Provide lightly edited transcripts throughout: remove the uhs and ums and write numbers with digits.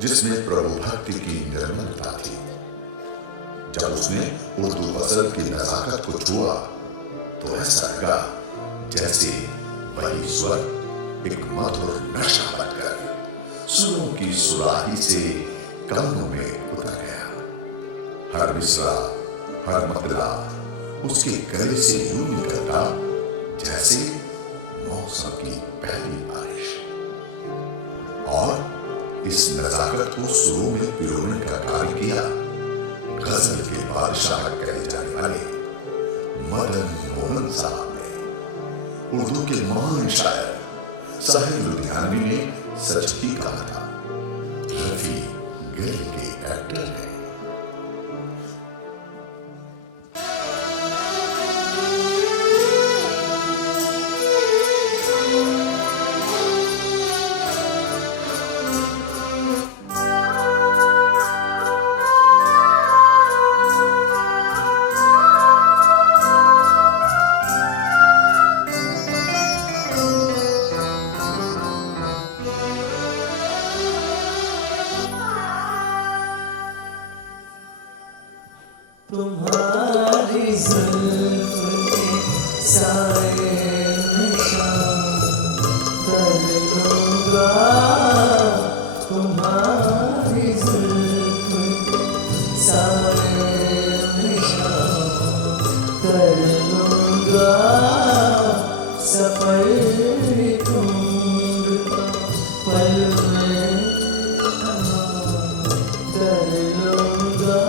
जिसमें प्रभु भक्ति की निर्मलता थी। जब उसने उर्दू गजल की नजाकत को छुआ तो ऐसा लगा जैसे वही स्वर एक मधुर नशा बनकर सुरों की सुराही से कानों में उतर गया। हर मिसरा, हर मतला उसके गले से यूं निकलता जैसे मौसम की पहली बारिश। और इस नजाकत को सुरों में पिरोने का कार्य किया गजल के बादशाह कहे जाने वाले मदन मोहन साहब ने। उर्दू के महान शायर साहिर लुधियानवी ने सच ही कहा था, रफी गिल के एक्टर हैं। तुम्हारी जुल्फ के साए में शाम कर लूंगा, तुम्हारी जुल्फ के साए में शाम कर लूंगा, सफर ढूंढता पल में कर लूंगा।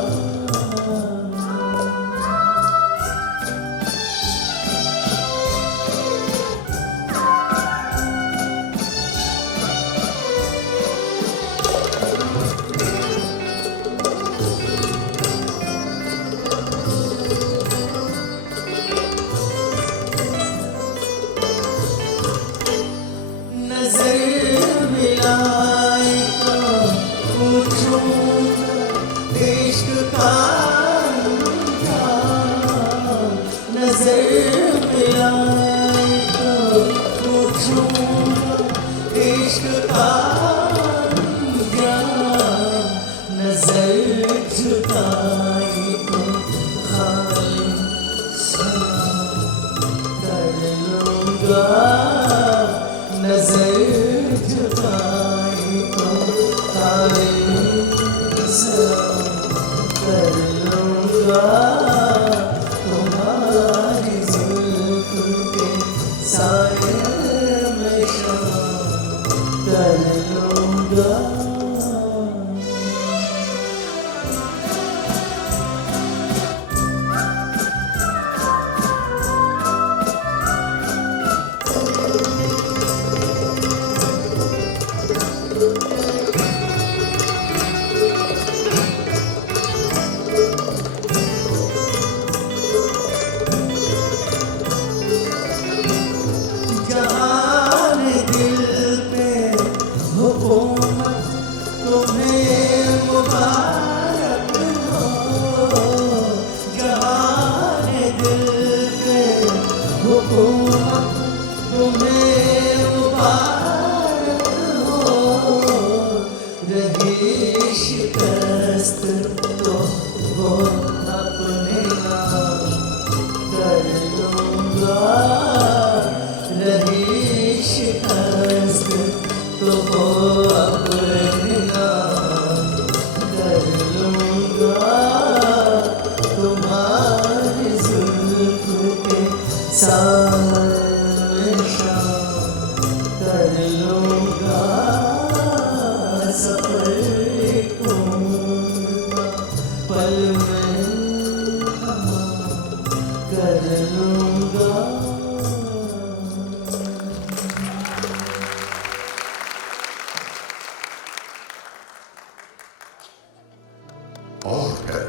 और फिर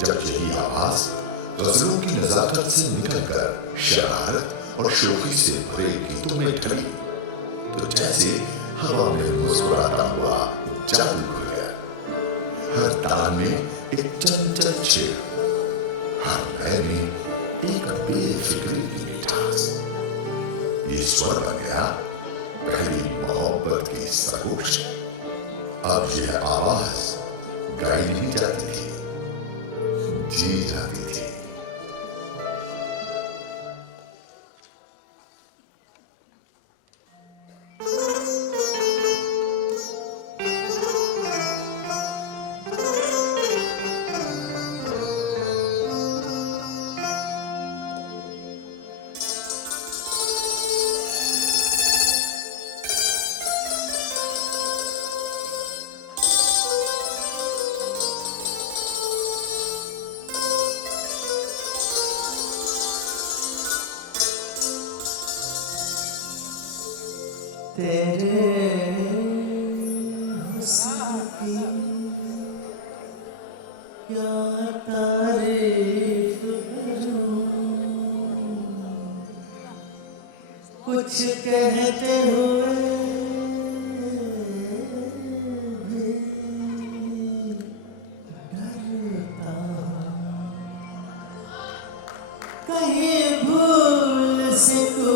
जब यही आवाज गजलों की नजाकत से निकलकर शरारत और शोखी से भरे गीतों में ढली तो जैसे हवा में मुस्कुराता हुआ जादू खुल गया। हर ताल में एक चंचल शेर, हर लय में एक बेफिक्री की मिठास। ये स्वर बन गया पहली मोहब्बत की सरगोशी। अब यह आवाज गाई नहीं जाती थी, जी जाती थी। तेरे हुस्न की क्या तारीफ करूं, कुछ कहते हुए भी डरता हूं। कहीं भूल से तू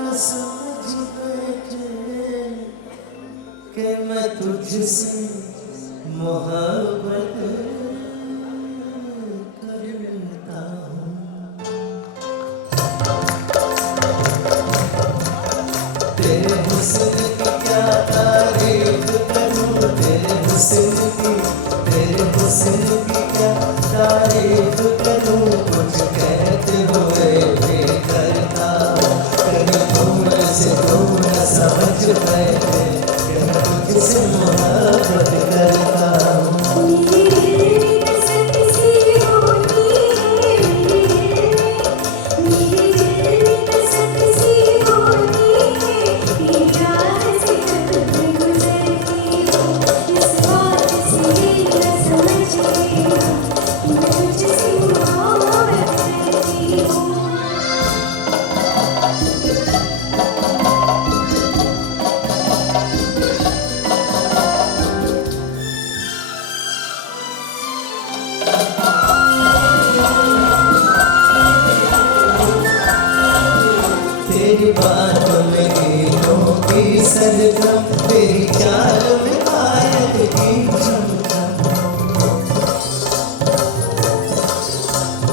न समझ बैठे कि मैं तुझसे मोहब्बत करता हूँ। तेरे हुस्न की क्या तारीफ करूँ, तेरे हुस्न की क्या तारीफ करूँ, कुछ कहते हुए भी करता हूँ। कहीं भूल से तू न समझ बैठे कि मैं तुझसे मोहब्बत करता हूँ। तेरी बात में गीतों की सरगम, तेरी चाल में पायल की झमझम।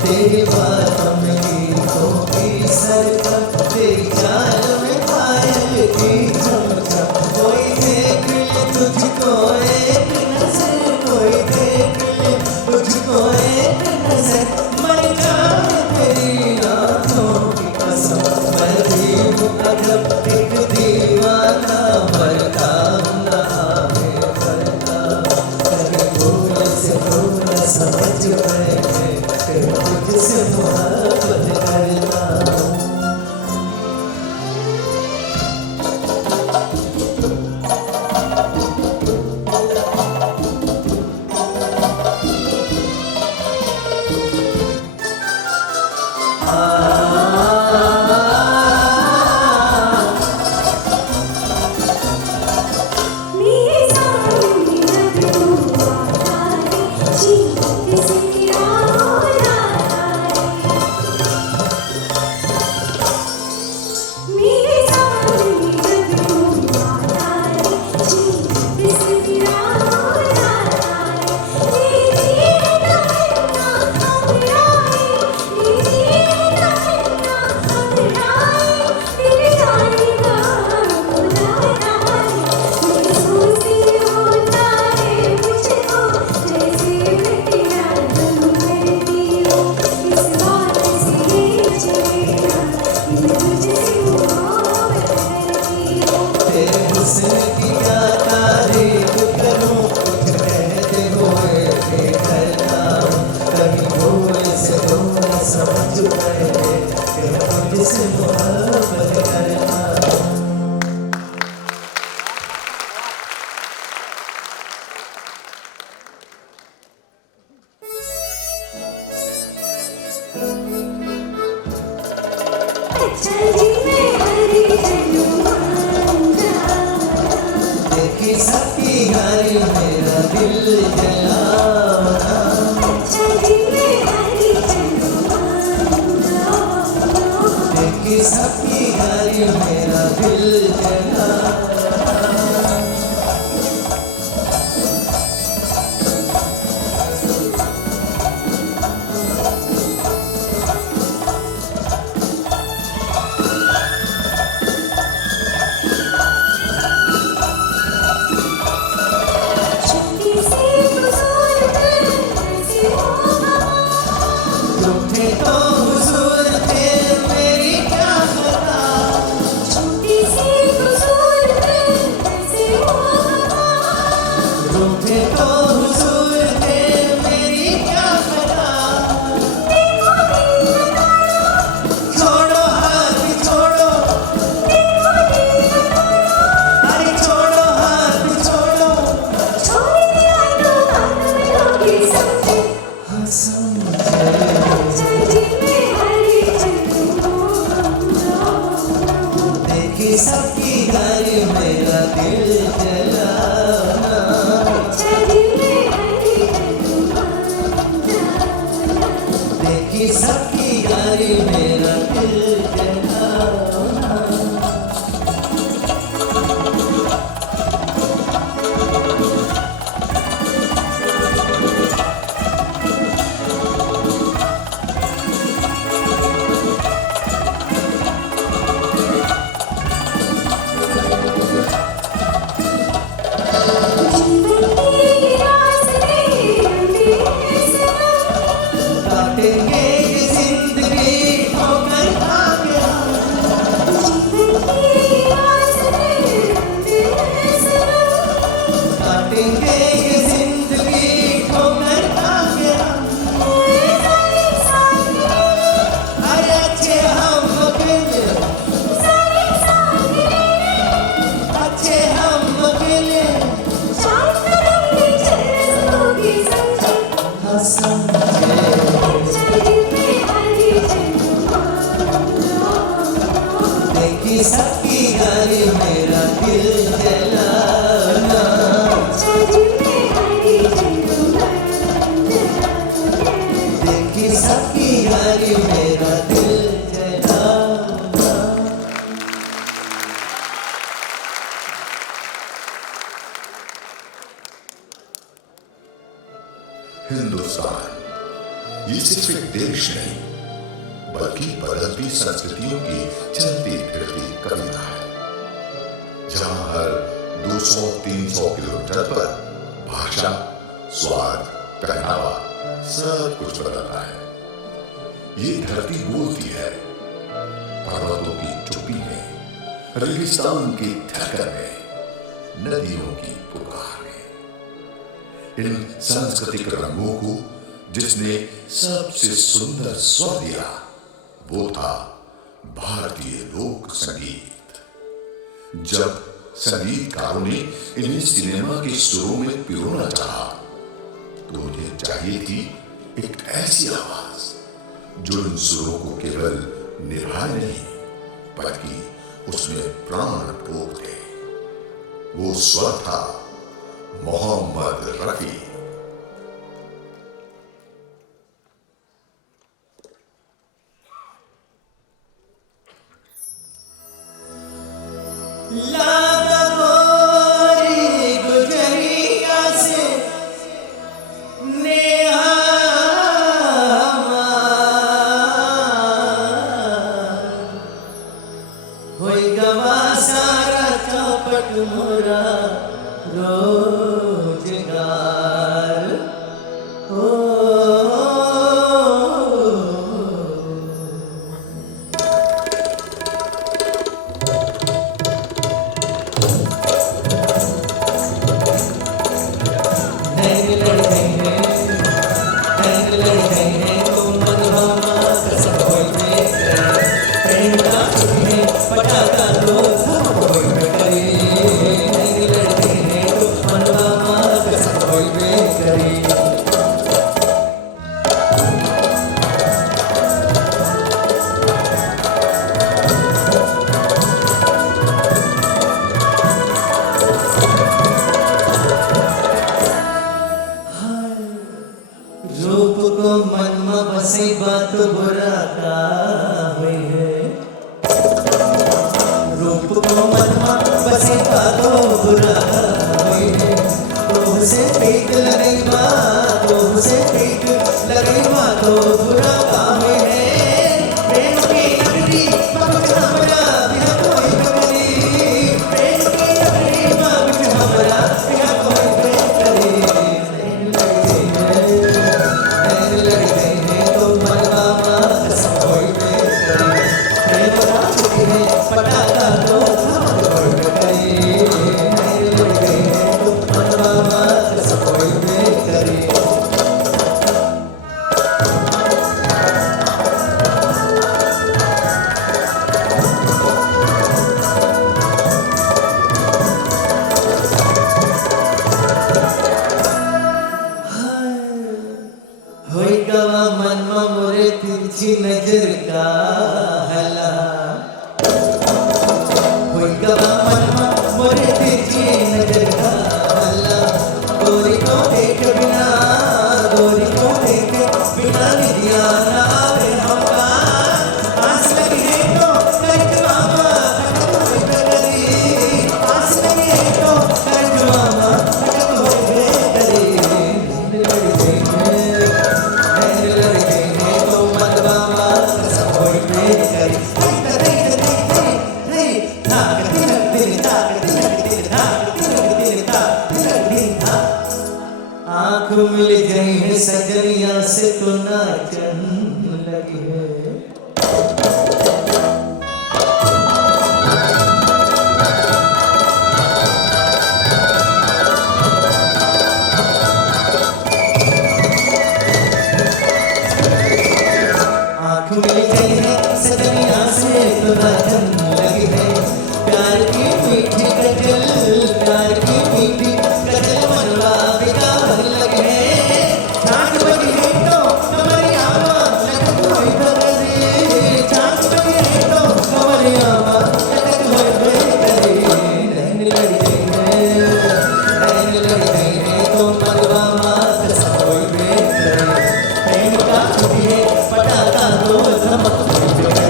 तेरी बात में गीतों की सरगम, तेरी चाल में पायल की झमझम। कोई देख ले तुझको एक नजर, कोई देख ले तुझको एक नजर, मर जाए तेरी आँखों की कसम। मैं भी हूँ अजब एक दीवाना, मरता हूँ ना आगे बढ़ता। कभी भूल से भूल समझ बैठे कि मैं तुझसे मोहब्बत करता हूँ। तेरे हुस्न की क्या तारीफ करूं, कुछ कहते हुए भी करता हूँ। कहीं भूल से भूल समझ बैठे कि मैं तुझसे मोहब्बत करता हूँ। देखी सबकी यारी मेरा दिल जलाना, देखी सबकी यारी मेरा दिल जलाना। तुम्हें तो हुजूर थे मेरी क्या पता। छोड़ो हाथ छोड़ो, अरे छोड़ो हाथ छोड़ो, हाँ समझे। देखी सबकी गाड़ी मेरा दिल जलाना, देखी सबकी गाड़ी मेरा दिल जलाना। काटेंगे ये जिंदगी ठोकर खा के हम, काटेंगे ये जिंदगी ठोकर खा के हम। अरे अच्छे हम वकील, अच्छे हम वकील, हाँ समझे। देखी सबकी गाड़ी मेरा दिल जलाना, देखी सबकी गाड़ी मेरा दिल जलाना। हिंदुस्तान ये सिर्फ एक देश नहीं बल्कि बदलती संस्कृतियों की चलती फिरती कविता है, जहां हर 200-300 किलोमीटर पर भाषा, स्वाद, पहनावा सब कुछ बदलता है। ये धरती बोलती है पर्वतों की चुप्पी में, रेगिस्तान की धड़कन में, नदियों की पुकार में। इन सांस्कृतिक रंगों को जिसने सबसे सुंदर स्वर दिया वो था भारतीय लोक संगीत। जब संगीतकारों ने इन्हें सिनेमा के सुरों में पिरोना चाहा तो उन्हें चाहिए थी एक ऐसी आवाज जो इन सुरों को केवल निभाए नहीं बल्कि उसमें प्राण फूंक दे। वो स्वर था मोहम्मद रफी। लागा गोरी गुजरिया से नेहा होई गवा सारा चौपट मोरा रोजगार। ओ पटाखा लो मिल गई है सजनिया से तो नाचन लगी है। आँख मिल गई है सजनिया से तो नाचन लगी है। प्यार की मीठी गजल, प्यार की मीठी गजल मनवा बिगाड़ लगे है। झांझ बजी है तो कमरिया लटक होई बगरे, झांझ बजी है तो कमरिया लटक होई बगरे। नैन लड़ गई है, नैन लड़ गई है तो मलवा मात होई बगरे। प्रेम का छुट्टी है पटाखा तो धमक होई बगरे।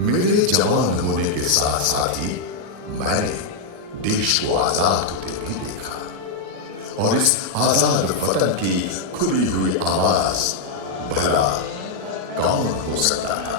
मेरे जवान होने के साथ साथ ही मैंने देश को आजाद होते भी देखा और इस आजाद वतन की खुली हुई आवाज भला कौन हो सकता था।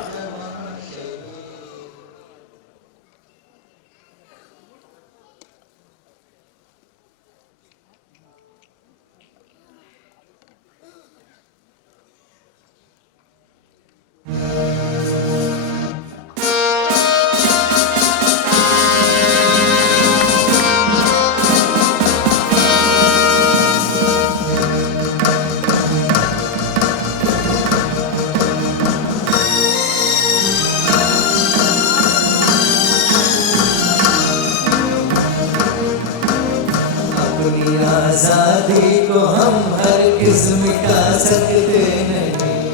अपनी आजादी को हम हरगिज़ मिटा सकते नहीं।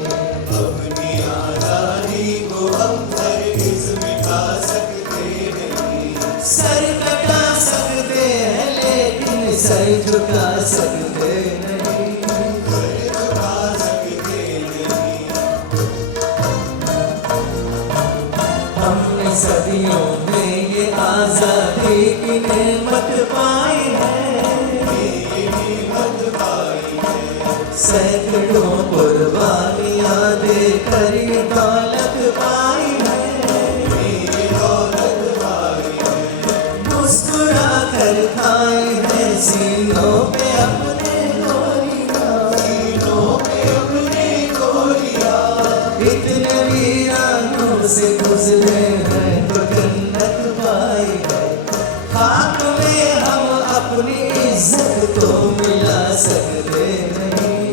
अपनी आजादी को हम हरगिज़ मिटा सकते नहीं। सर कटा सकते हैं लेकिन सर झुका सकते नहीं। सर झुका सकते नहीं। हमने सदियों में ये आजादी की नेमत पाई है। सैकड़ों कुर्बानियां देकर ये दौलत पाई है। मुस्कुरा कर खाए हैं सीनों पे अपने गोलियां। इतने वीरानों से गुजरे हैं तो जन्नत पाई है। खाक में हम अपनी इज्जत को मिला सकते नहीं।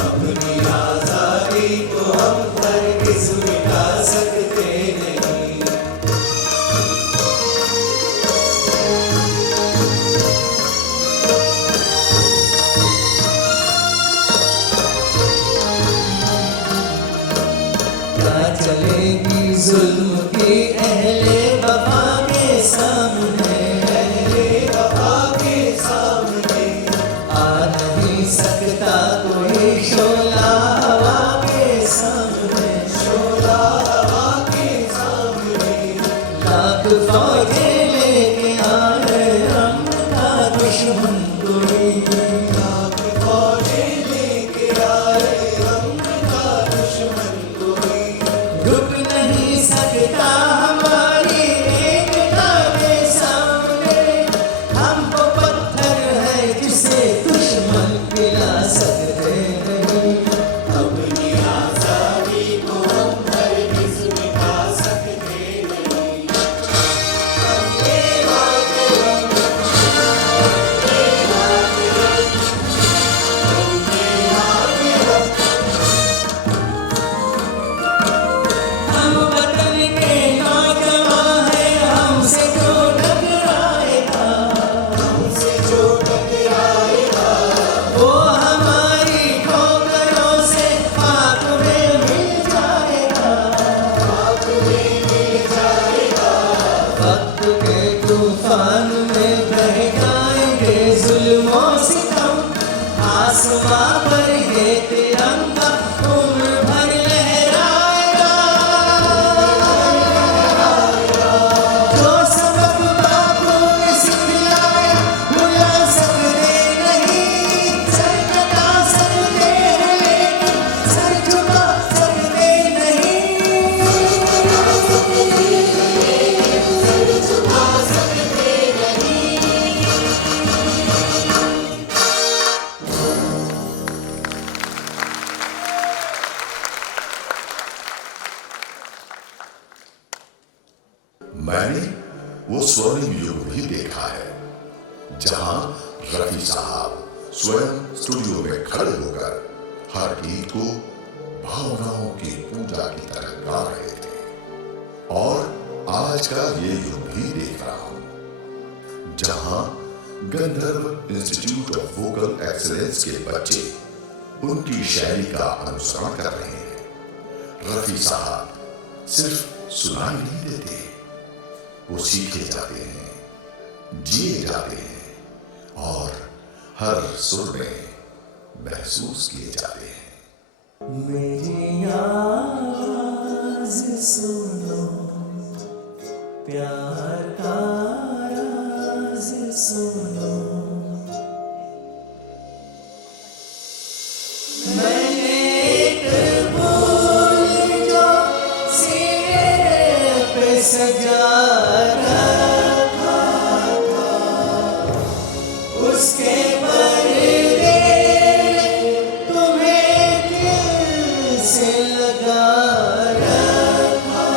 अपनी आजादी को हम हरगिज़ मिटा सकते नहीं। क्या चलेगी जुल्म की अहले वफा के सामने। अहले वफा के सामने आ नहीं सकता कोई शोला हवा के सामने। शोला हवा के सामने। लाख फौजें लेके आए हम का दुश्मन कोई। लाख फौजें लेके आए हम का दुश्मन कोई। रुक नहीं सकता हमारी एकता के सामने। हम वो पत्थर है जिसे दुश्मन पिला सकते नहीं। पर ये तिरंगा उम्र भर लहराएगा। जो सबक बापू ने सिखलाया भुला सकते नहीं, सर कटा सकते हैं लेकिन सर झुका सकते नहीं। मैंने वो स्वर्णिम युग भी देखा है जहां रफी साहब स्वयं स्टूडियो में खड़े होकर हर गीत को भावनाओं की पूजा की तरह गा रहे थे। और आज का ये युग भी देख रहा हूं जहां गंधर्व इंस्टीट्यूट ऑफ वोकल एक्सीलेंस के बच्चे उनकी शैली का अनुसरण कर रहे हैं। रफी साहब सिर्फ सुनाई नहीं देते, वो सीखे जाते हैं, जिए जाते हैं और हर सुर में महसूस किए जाते हैं। मेरी आवाज़ सुनो, प्यार का राज सुनो। मैंने एक फूल जो सीने पे सजा रखा था, उसके पर्दे तुम्हें दिल से लगा रखा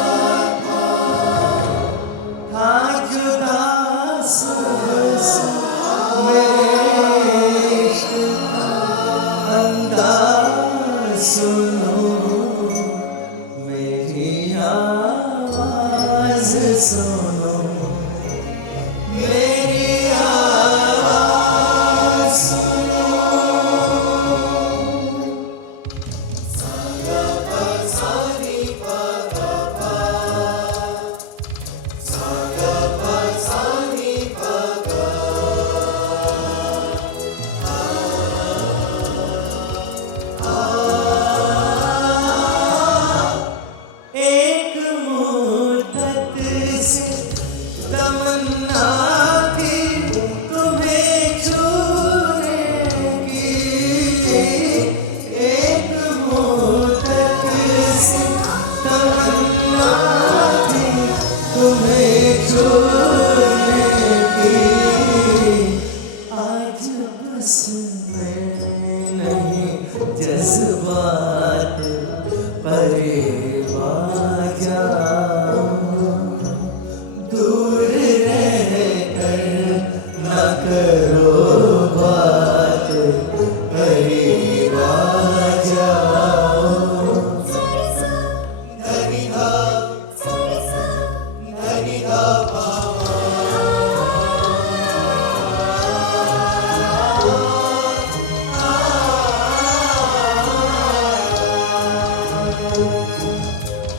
था जुदा सुबह मेरे इश्क का अंदाज सुनो। मेरी आवाज़ सुनो, मेरी आवाज़ सुनो। एक मुद्दत से तमन्ना थी तुम्हें छूने की, एक मुद्दत से तमन्ना थी तुम्हें छूने की। आज बस मैं नहीं जज्बात परेवा जाऊं, दूर रहकर न करो बात करीब आ जाओ।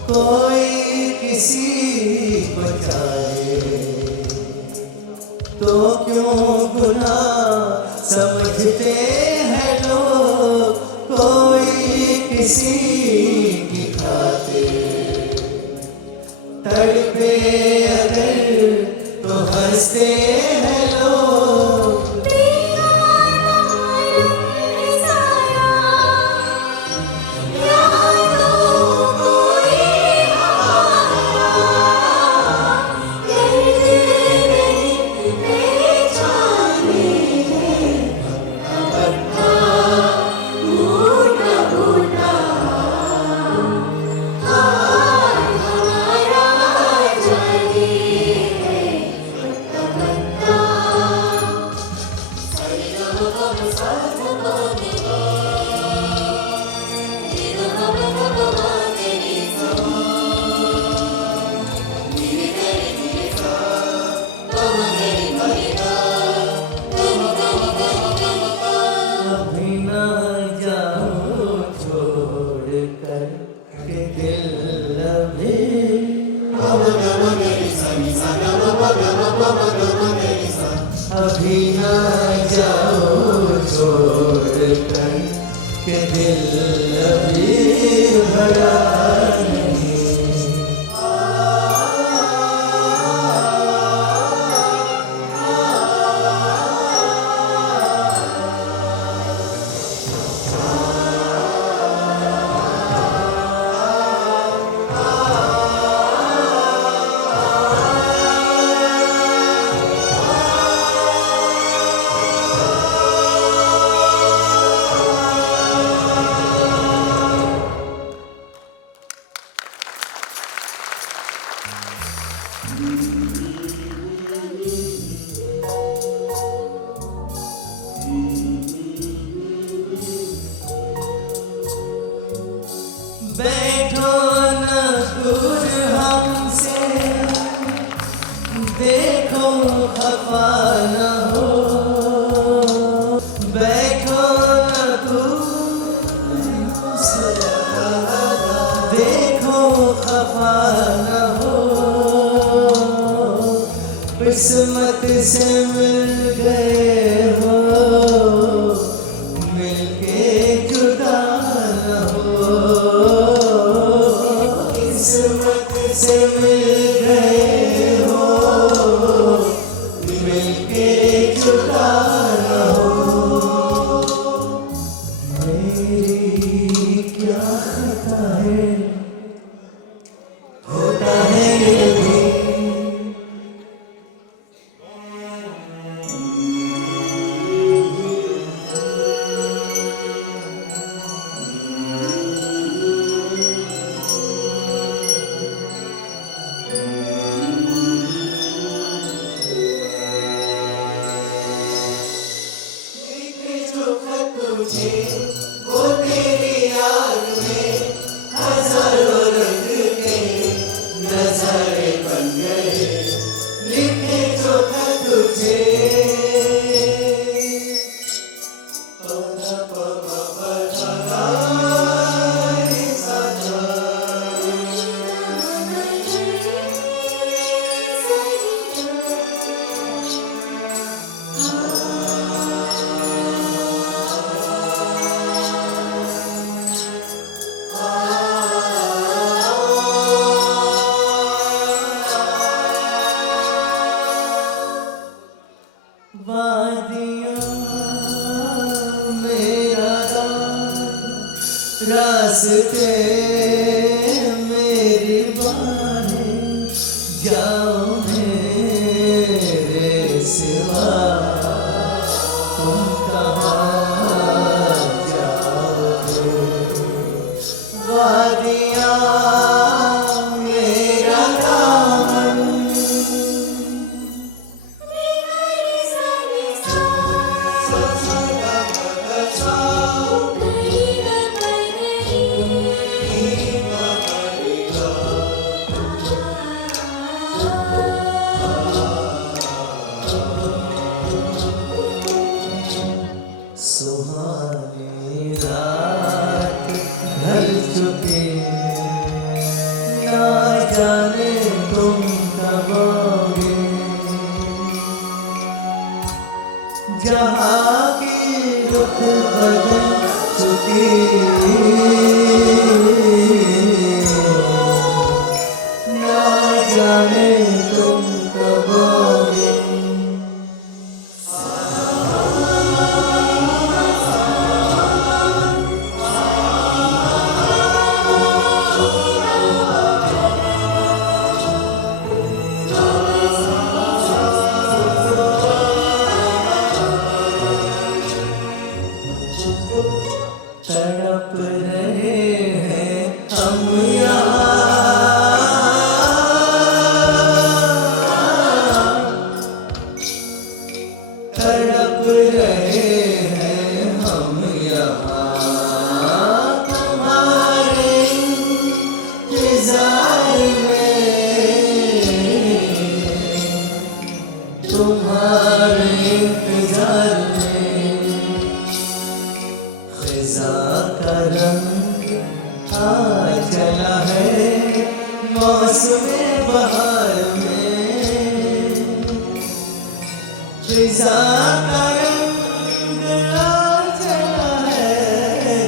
कोई किसी को चाहे तो क्यों गुनाह समझते हैं लोग, कोई किसी की खातिर तड़पे अगर तो हंसते हैं लोग। के दिल अभी भरा बैठो न दूर हमसे, देखो खफा न हो। बैठो न दूर हमसे, देखो खफा न हो। किस्मत से मिल गए हो, मिलके जुदा न हो। किस्मत से मिल गए हो, मिलके जुदा न हो। मेरी क्या खता है, होता है ये भी। तुझे वो तेरी याद में हजारों रंग के नजारे बन गए। लिखे जो खत तुझे वादियाँ मेरा रास्ते मेरी बाहें, जाओ मेरे सिवा तुम कहाँ जाओगे। वादियाँ मेरा दामन, सुहानी रात ढल चुके, ना जाने तुम कब आओगे। जहाँ की रुख बदल चुकी, ना जाने तुम कब आओगे। तड़प रहे हैं हम यहाँ, तड़प रहे हैं हम यहाँ। तुम्हारे इंतजार में, तुम्हारे इंतजार में खिज़ा का रंग आ चला है मौसमे बहार में। खिज़ा का रंग आ चला है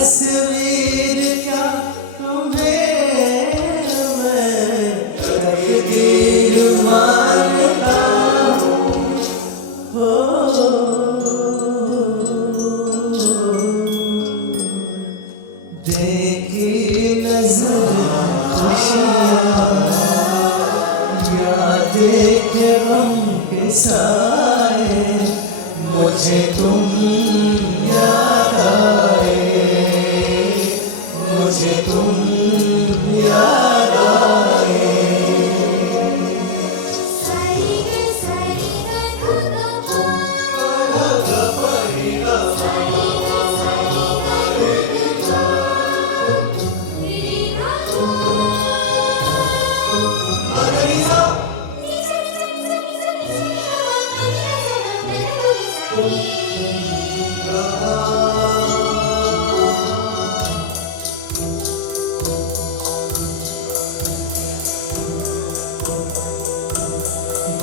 तस्वीर क्या तुम्हें मैं तकदीर मानता हूँ। देखी नजर खुशियाँ या देखे गम के साए, मुझे तुम याद आए, मुझे तुम याद आए।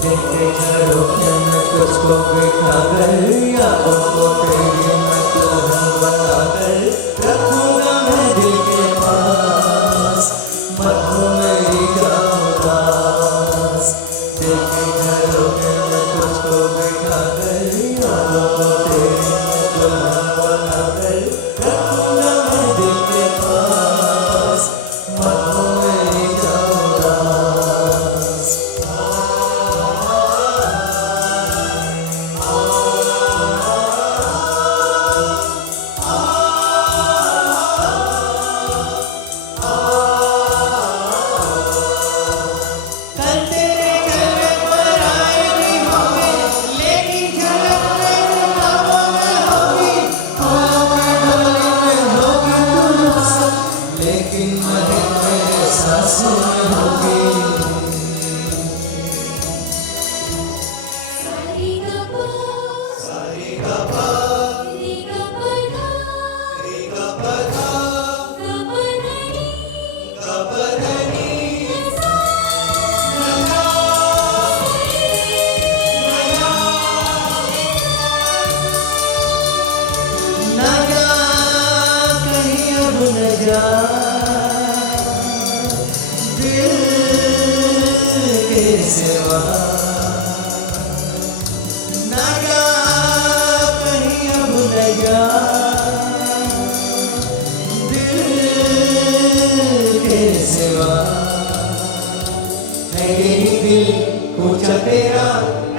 देखते चलो क्या मैं तुझको बिठा कर या तुमको तेरी मैं दुल्हन बना कर रखूंगा मैं दिल के पास, मत हो मेरी जान उदास। देखते चलो क्या मैं तुझको बिठा कर या तुमको तेरी मैं दुल्हन बना कर रखूंगा मैं दिल के पास, मत हो मेरी जान उदास। लेकिन मेरे सांसों में होगी। न जा कहीं अब न जा दिल के सिवा, न जा कहीं अब न जा दिल के सिवा। है यही दिल पूछा तेरा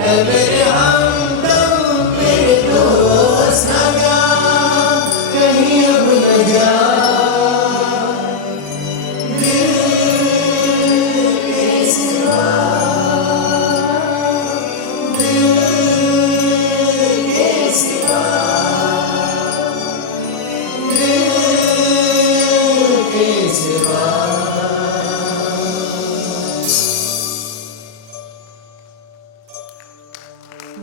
है मेरे हमदम मेरे दोस्त, न जा कहीं अब न जा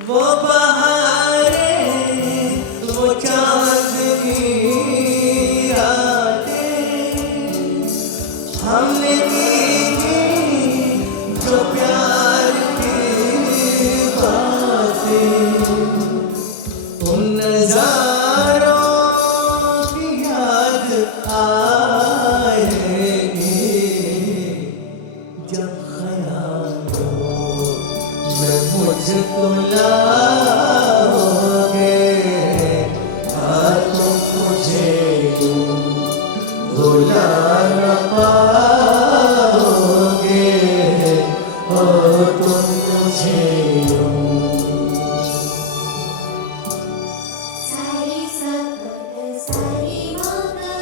वो बहारें वो चांदनी रातें हमने की जो प्यार की बातें, उन नजारों की याद आएगी जब ख्यालों में मुझको लाओगे। हाँ तुम मुझे यूं भुला न पाओगे, ओ तुम मुझे यूं। सारी सपन सारी मगर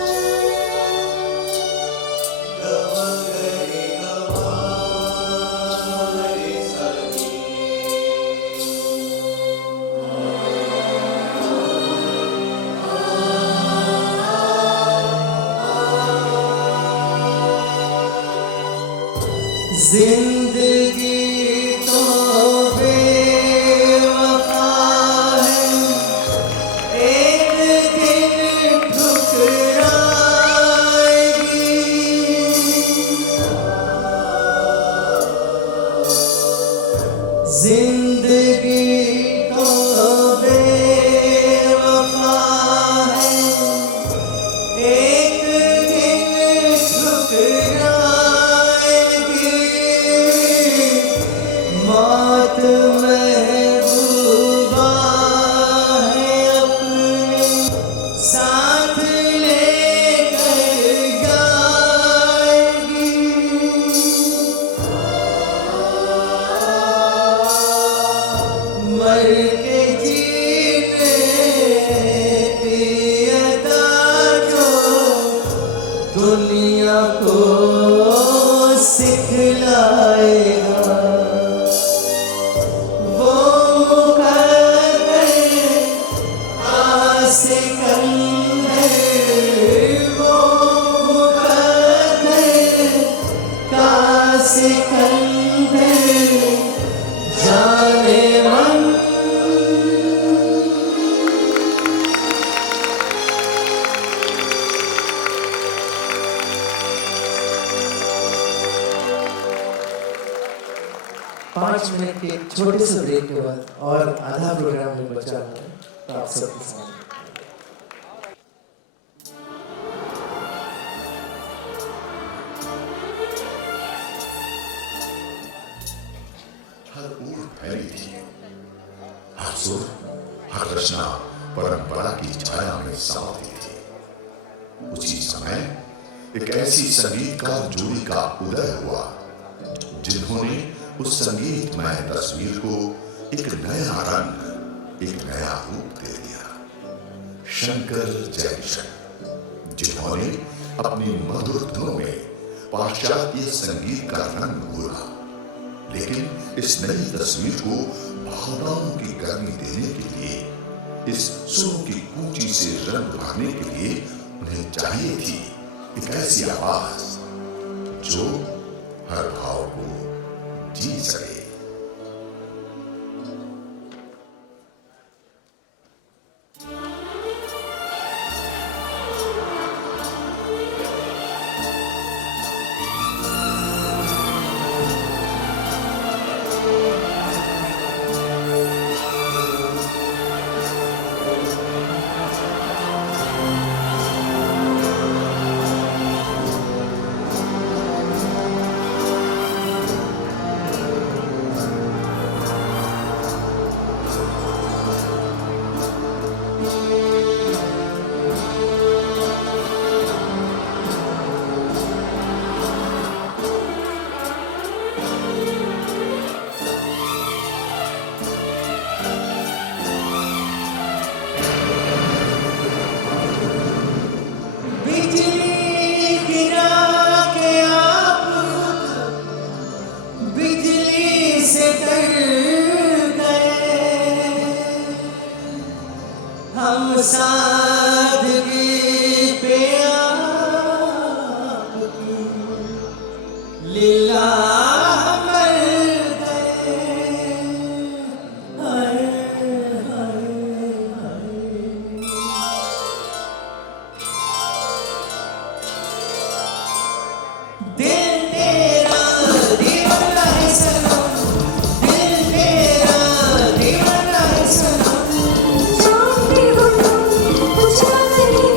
जिंदगी तो बेवफा है, एक दिन ठुकराएगी। जिंदगी तो बेवफा है, सिकंदर वो मुकद्दर का सिकंदर जाने मन। पाँच मिनट के एक छोटे से ब्रेक के बाद और आधा प्रोग्राम में बचा हुआ है, तो आप सबके साथ हर ओर फैली थी, हर सुर हर रचना परंपरा की छाया में समाती थी। उसी समय एक ऐसी संगीतकार जोड़ी का उदय हुआ जिन्होंने उस संगीतमय तस्वीर को एक नया रंग, एक नया रूप दे दिया। शंकर जयकिशन, जिन्होंने अपनी मधुर धुनों में पाश्चात्य संगीत का रंग घोला, लेकिन इस नई तस्वीर को भावनाओं की गर्मी देने के लिए, इस सुरों की कूची से रंग भरने के लिए उन्हें चाहिए थी एक ऐसी आवाज जो हर भाव को जी सके। हम सादगी पे आपकी लीला मर गए। हाय हाय हाय। दिल तेरा दीवाना है सनम, दिल तेरा दीवाना है सनम। जानते हो तुम कुछ नहीं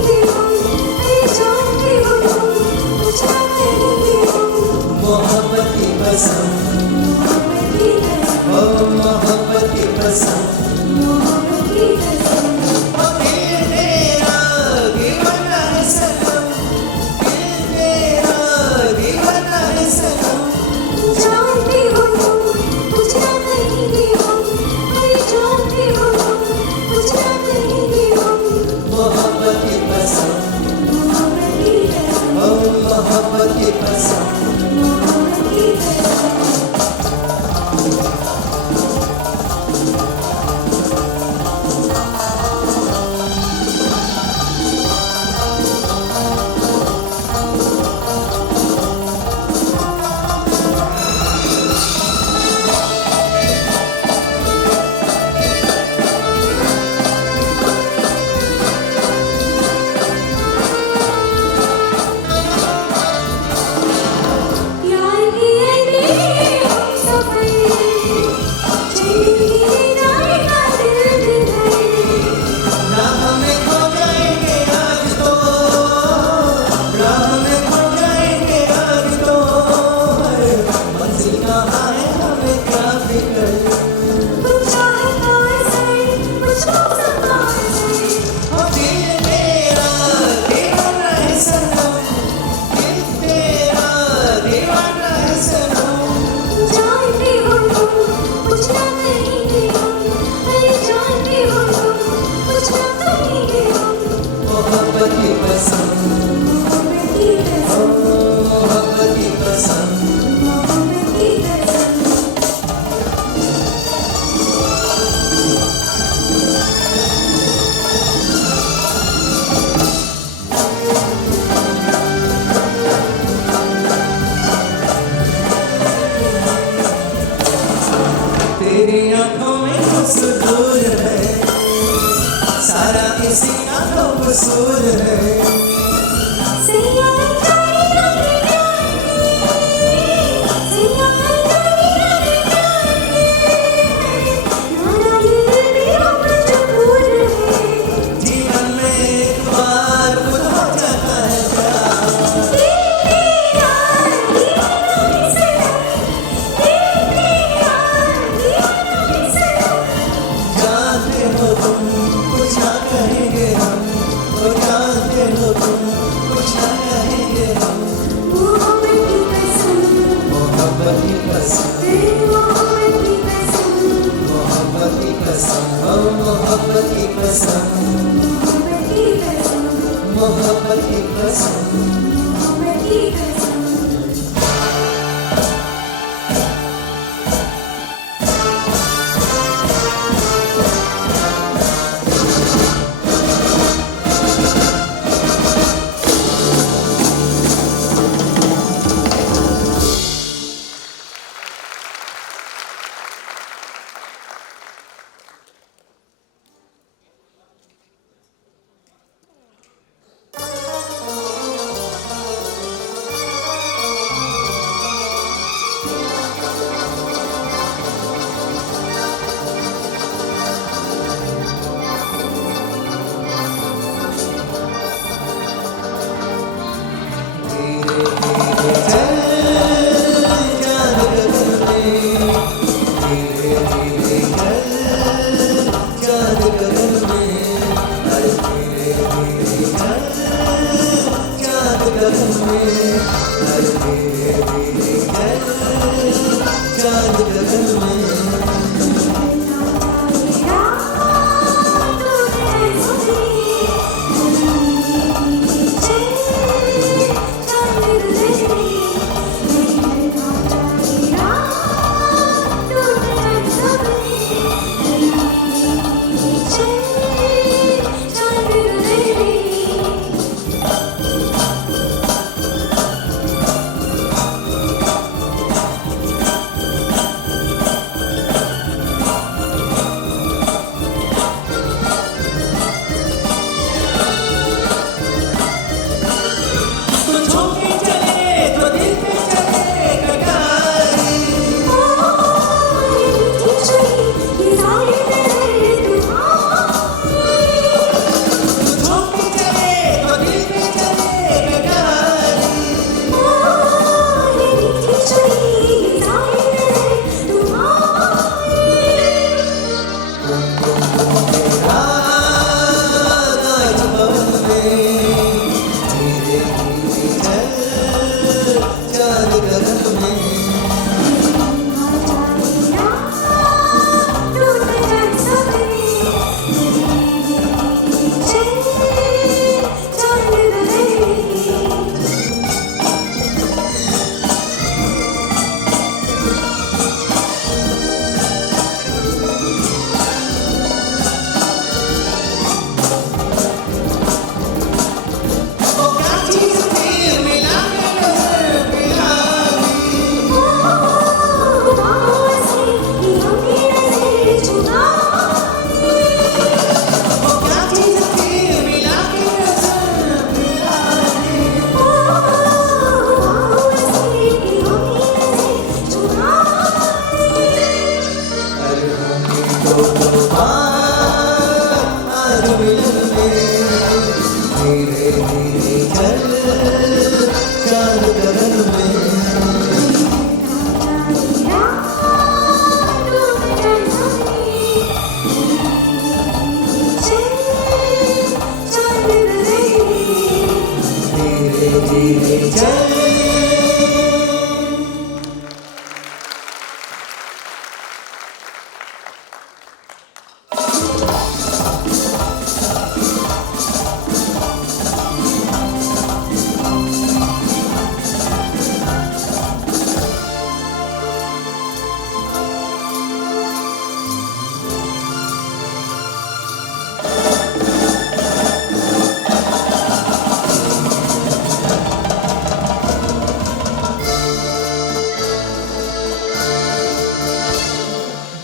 सीना तो कसूर है सैया जाने जाने सैया जाने जाने नाना ये मेरा मजबूर है जीवन में एक बार खुद हो जाता है प्यार जानते हो तुम कुछ ना कहेंगे हम वो जानते हो तुम कुछ ना कहेंगे हम मोहब्बत की कसम मोहब्बत की कसम हो मोहब्बत की कसम मोहब्बत की कसम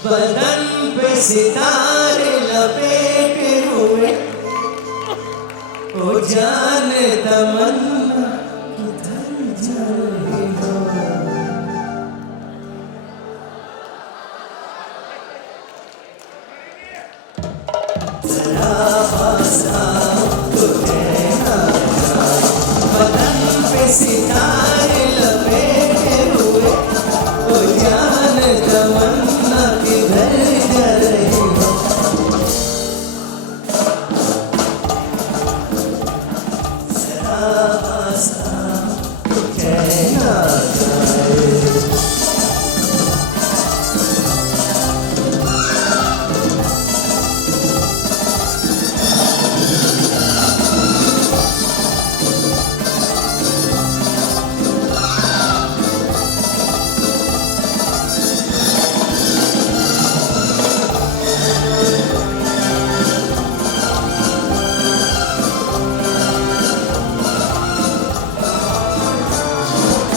बदन पे सितारे लपेटे हुए ओ जान तमन्ना किधर जा रही हो। जरा पास आओ तो कहना बदन पे सितारे लपेटे हुए, ओ जान तमन्ना किधर जा रही हो। जरा पास आओ तो कहना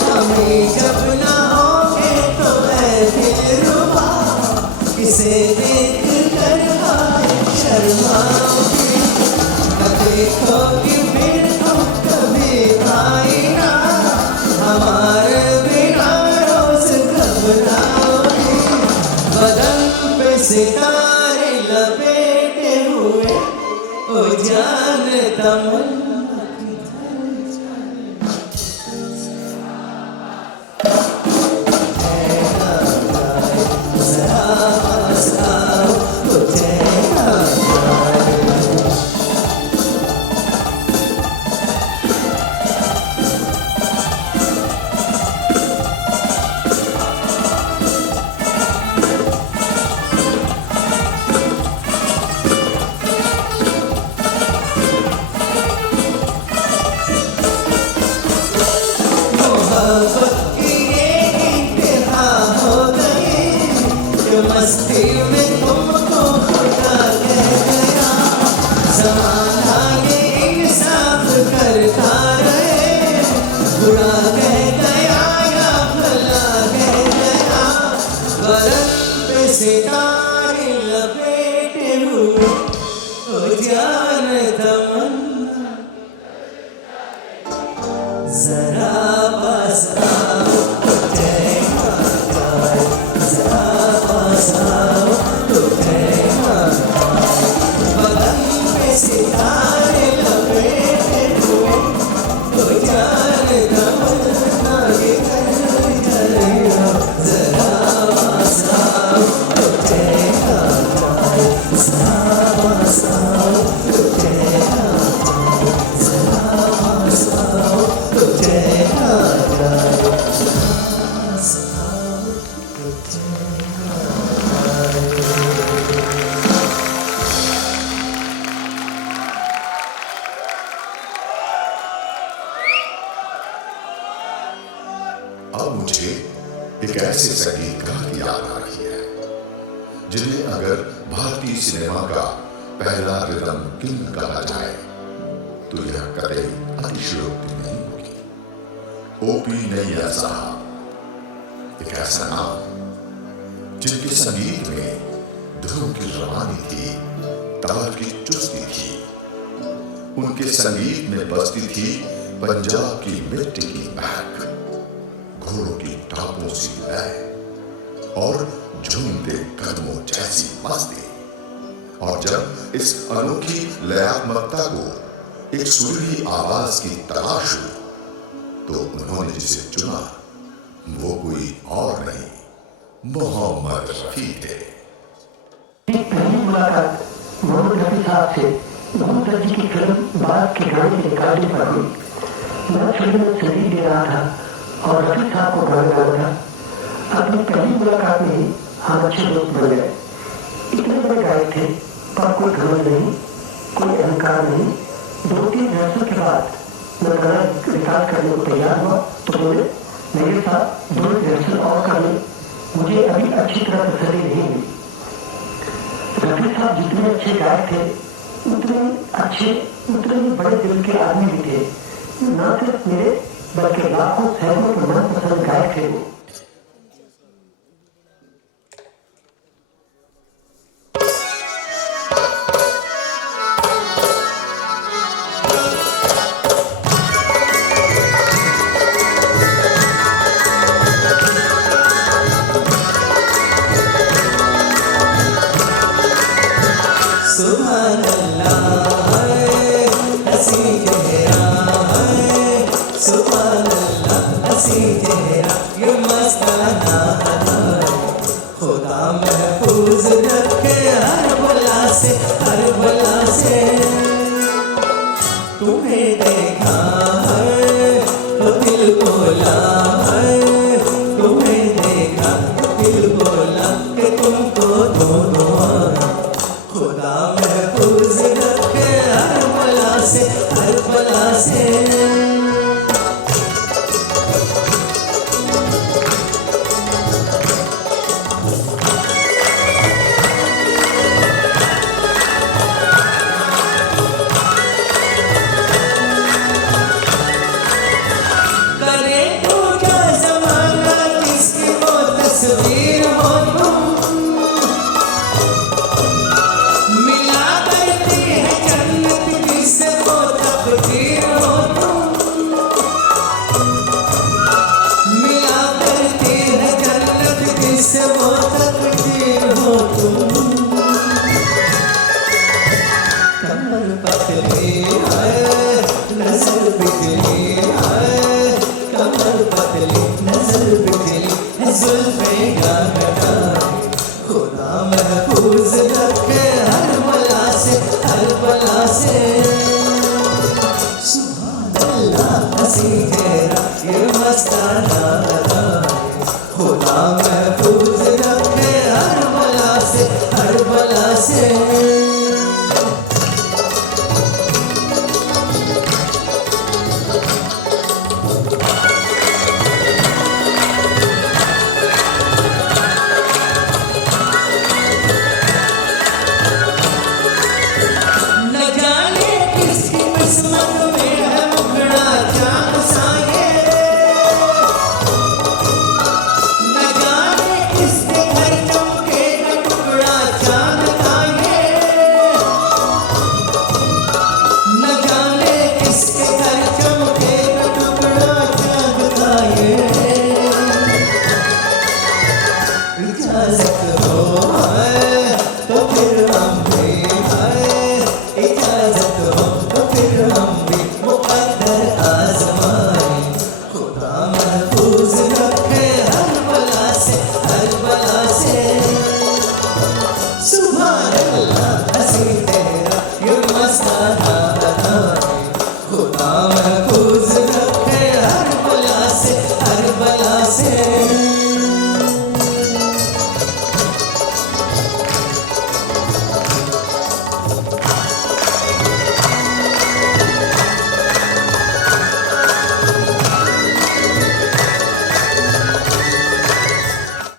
हमें जब ना होंगे तो मैं दिलरुबा, किसे देख कर हाय शर्माओगी। न देखोगी फिर तुम कभी आईना, हमारे बिना रोज घबराओगी। बदन पे सितारे लपेटे हुए, ओ जान तमन्ना मस्ती में तुमको खुदा कह गया। ज़माना ये इंसाफ करता रहे, बुरा कह गया या भला कह गया। बदन पे सितारे लपेटे हुए, ओ जान तमन्ना जरा पास आओ तो कहना गाए। जरा पास आओ तो कहना गाए। बदन पे सितारे लपेटे हुए, ओ जान तमन्ना किधर जा रही हो। जरा पास आओ तो कहना गाए। जरा पास आओ तो कहना गाए। जरा पास आओ तो कहना गाए। पास आओ तो कहना गाए। अब मुझे एक ऐसे संगीतकार की याद आ रही है जिन्हें अगर भारतीय सिनेमा का पहला रिदम किंग कहा जाए तो यह कतई अतिशयोक्ति नहीं होगी। ओपी नैयर साहब एक ऐसा नाम जिनके संगीत में धुन की रवानी थी, ताल की चुस्ती थी। उनके संगीत में बजती थी पंजाब की मिट्टी की महक, घोड़ों की टापों सी लय और झूमते कदमों जैसी मस्ती। और जब इस अनोखी लयात्मकता को एक सुरीली आवाज की तलाश हुई तो उन्होंने जिसे चुना वो कोई और नहीं, मोहम्मद रफी थे। पहली मुलाकात मोहम्मद रफी साहब से मोहम्मद रफी की फिल्म बात के गाने के रिकॉर्डिंग पर हुई। मैं फिल्म में संगीत दे रहा था और रफी साहब को गाने गा रहा था। अपनी पहली मुलाकात में ही हम अच्छे दोस्त बन गए। इतने बड़े गायक थे पर कोई घमंड नहीं, कोई अहंकार नहीं। 2-3 रिहर्सल के बाद मैं गाना रिकॉर्ड करने को तैयार हुआ तो बोले मेरे साथ 2 रिहर्सल और कर ले, मुझे अभी अच्छी तरह तसल्ली नहीं हुई। रफी साहब जितने अच्छे गायक थे उतने अच्छे, उतने ही बड़े दिल के आदमी भी थे। न सिर्फ मेरे बल्कि लाखों सैकड़ों के मनपसंद गायक थे वो। देखा है तो दिल बोला है, तुम्हें देखा तो दिल बोला कि तुमको दोनों आए। खुदा महफूज रखे हर बला से, हर बला से। करे पूजा ज़माना जिसकी वो तस्वीर हो तुम, मिला करती है जन्नत जिससे वो तकदीर हो तुम, मिला करती है जन्नत जिससे वो तकदीर हो तुम। कमर पतली है नजर बिजली है, कमर पतली नजर बिजली है, जुल्फे गागटाई। खुदा महफूज रखे हर बला से, हर बला से। सुभान अल्लाह हंसी चेहरा ये मस्ताना अदा है। खुदा महफूज रखे हर बला से, हर बला से। न जाने किसकी किस्मत में है मुखड़ा चांद साये, न जाने किसके घर चमकेगा टुकड़ा चांद का ये, न जाने किसके घर चमकेगा टुकड़ा चांद का ये। इजाजत हो है तो फिर हम भी है, इजाजत हो तो फिर हम भी मुकद्दर आज़माए। खुदा महफूज रखे हर बला से, हर बला से। सुभान अल्लाह हंसी तेरा ये मस्ताना अदा है। खुदा महफूज रखे हर बला से, हर बला से।